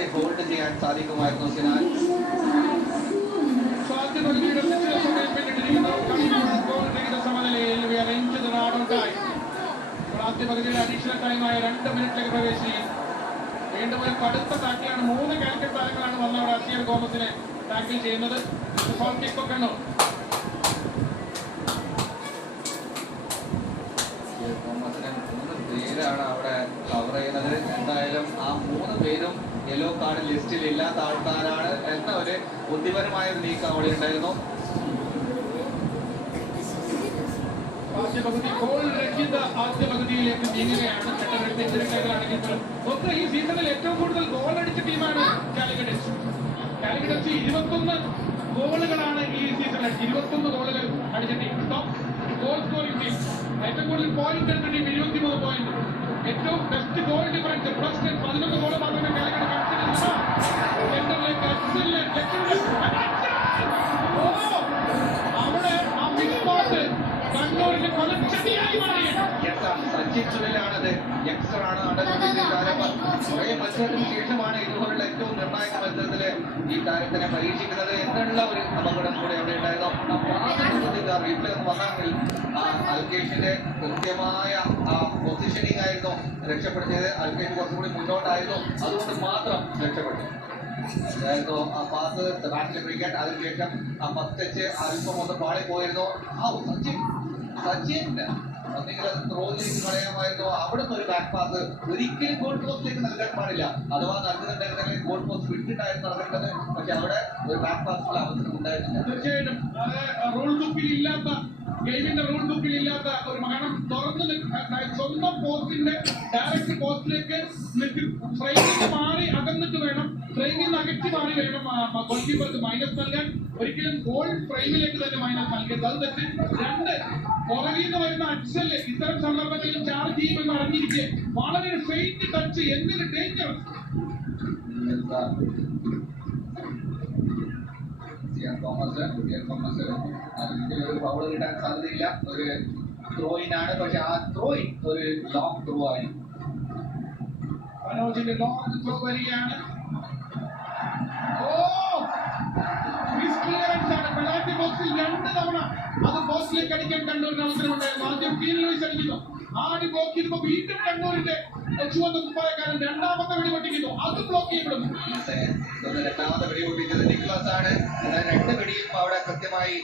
ഒന്നുകൂടി ഹോൾഡ് ചെയ്യാൻ സാധിക്കുമായിരുന്നു സിനാൻ. ആദ്യ പകുതിയുടെ അഡീഷണൽ ടൈമായ 2 മിനിറ്റിലേക്ക് പ്രവേശിക്കും. വീണ്ടും ഒരു കടുത്ത ടാക്കിലാണ്. 3 കാലിക്കറ്റ് താരങ്ങളാണ് വന്നവിടെ അസിയർ ഗോമസിനെ ടാക്കിൽ ചെയ്യുന്നത്. പേരാണ് അവിടെ കവർ ചെയ്യുന്നത്. എന്തായാലും ആ 3 പേരും യെല്ലോ കാർഡ് ലിസ്റ്റിൽ ഇല്ലാത്ത ആൾക്കാരാണ് എന്ന ഒരു ബുദ്ധിപരമായ ഒരു നീക്കം അവിടെ ഉണ്ടായിരുന്നു. ആദ്യ പകുതിയിലേക്ക് നീങ്ങുകയാണ്. ഈ സീസണിൽ ഏറ്റവും കൂടുതൽ ഗോൾ അടിച്ച ടീമാണ് കാലിക്കറ്റ്. കാലിക്കറ്റ് 21 ഗോളുകളാണ് ഈ സീസണിൽ. 21 ഗോളുകൾ അടിച്ച team. Top goal scoring team. ഏറ്റവും കൂടുതൽ പോയിന്റ് എടുത്ത ടീം 23 പോയിന്റ്. ഏറ്റവും best goal difference plus 11 goal മാത്രമേ കാലിക്കറ്റ് സച്ചിൻ സുനിലാണത്. യങ്സ്റ്ററാണ്. കുറെ മത്സരത്തിന് ശേഷമാണ് ഇതുപോലുള്ള ഏറ്റവും നിർണായക മത്സരത്തില് ഈ താരത്തിനെ പരീക്ഷിക്കുന്നത് എന്നുള്ള ഒരു അപകടം കൂടെ അവിടെ ഉണ്ടായിരുന്നു. റീപ്ലേ ഒന്ന് വന്നെങ്കിൽ അൽകേഷിന്റെ കൃത്യമായ ആ പൊസിഷനിങ് ആയിരുന്നു രക്ഷപ്പെടുത്തിയത്. അൽകേഷ് കുറച്ചുകൂടി മുന്നോട്ടായിരുന്നു, അതുകൊണ്ട് മാത്രം രക്ഷപ്പെട്ടു. അതായത് ആ പാസ് ബാറ്റിൽ ക്രിക്കറ്റ്, അതിനുശേഷം ആ ഫസ്റ്റ് ടച്ച് അല്പം ഒന്ന് പാളിപ്പോയിരുന്നു. സച്ചിൻ എന്തെങ്കിലും ത്രോയിലേക്ക് കളയാമായിരുന്നു. അവിടുന്ന് ഒരു ബാക്ക് പാസ് ഒരിക്കലും ഗോൾ പോസ്റ്റിലേക്ക് നൽകാൻ പാടില്ല. അഥവാ നൽകുന്നുണ്ടെങ്കിൽ ഗോൾ പോസ്റ്റ് വിട്ടിട്ടായിരുന്നു നടക്കേണ്ടത്. പക്ഷെ അവിടെ ഒരു ബാക്ക് പാസിനുള്ള അവസരം ഉണ്ടായിരുന്നില്ല. തീർച്ചയായിട്ടും റൂൾ ബുക്കിൽ ഇല്ലാത്ത, ഗെയിമിന്റെ റൂൾ ബുക്കിൽ ഇല്ലാത്ത ഒരു കാരണം തുറന്നു സ്വന്തം പോസ്റ്റിന്റെ ഡയറക്റ്റ് പോസ്റ്റിലേക്ക് ഫ്രെയിമിൽ മാറി അകന്നിട്ട് വേണം, ഫ്രെയിമിൽ നിന്ന് അകറ്റി മാറി വേണം ഗോൾ കീപ്പർക്ക് മൈനസ് നൽകാൻ. ഒരിക്കലും ഗോൾ ഫ്രെയിമിലേക്ക് തന്നെ മൈനസ് നൽകരുത്. അത് തെറ്റ്. 2 പുറകിൽ നിന്ന് വരുന്ന അക്സല് ഇത്തരം സന്ദർഭങ്ങളിലും ചാർജ് ചെയ്യുമെന്ന് അറിഞ്ഞിരിക്കെ വളരെ ഫെയിന്റ് ടച്ച്, എന്തൊരു ഡേഞ്ചർ. ഒരു ഫൗള് കിട്ടാൻ സാധ്യതയില്ല. ഒരു ത്രോയിനാണ്, പക്ഷെ ആ ത്രോയിൻ ഒരു ലോങ് ത്രോ ആയി. മനോജിന്റെ ലോങ് ത്രോ വരികയാണ്. പെനാൽറ്റി ബോക്സിൽ 2 തവണ അത് ബോക്സിലേക്ക് അടിക്കാൻ കണ്ണൂരിന് അവസരമുണ്ടായിരുന്നു. ആദ്യം ടീം ലൂയിസ് അടിക്കുന്നു. ആദ്യ ബ്ലോക്ക് ചെയ്യുമ്പോൾ വീണ്ടും കണ്ണൂരിന്റെ ചുവന്ന കുപ്പായക്കാരൻ രണ്ടാമത്തെ വെടി പൊട്ടിക്കുന്നു. അത് ബ്ലോക്ക് ചെയ്യപ്പെടുന്നു. രണ്ടാമത്തെ വെടി പൊട്ടിച്ചത് നിക്ലാസ് ആണ്. 2 വെടിയും അവിടെ കൃത്യമായി